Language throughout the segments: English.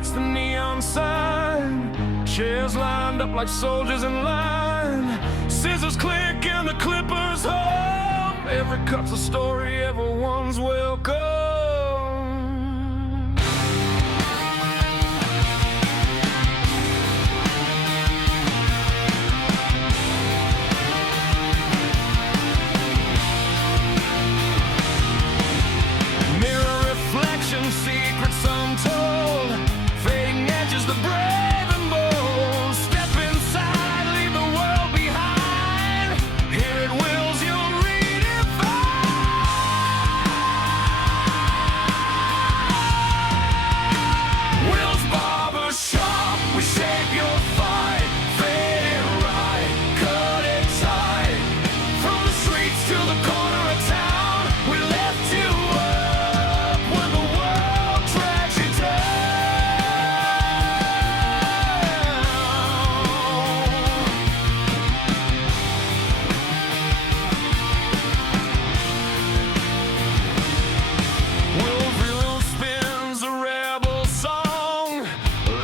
lights, the neon sign. Chairs lined up like soldiers in line. Scissors click and the clippers hum. Every cut's a story, everyone's welcome. Secrets untold, fading edges, the brave and bold. Step inside, leave the world behind. Here at Will's, you'll redefine. Will's Barber Shop, we shape your fight. Fade it right, cut it tight. From the streets to the corner of town, we lift you up when the world drags you down. Will spins a rebel song.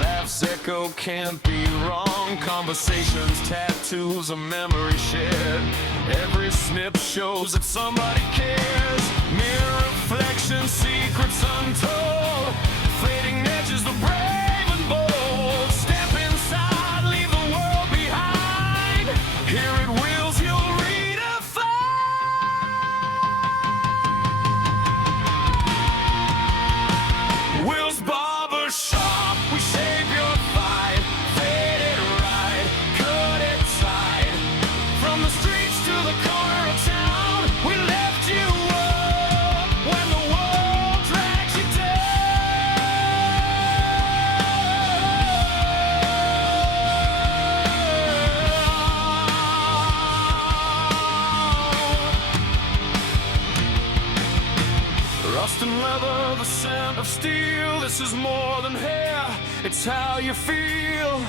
Laughs echo, can't be wrong. Conversations, tattoos, a memory shared. Every snip shows that somebody cares. Mirror reflection, secrets untold. Fading edges, the brave and bold. Step inside, leave the world behind. Here at Will's, you'll redefine. Will's Barber Shop, we shape your fight. Fade it right, cut it tight. From the streets to the corner of town, we lift you up when the world drags you down. Rust and leather, the scent of steel. This is more than hair, it's how you feel.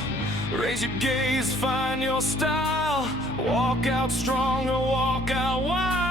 Raise your gaze, find your style. Walk out strong or walk out wide.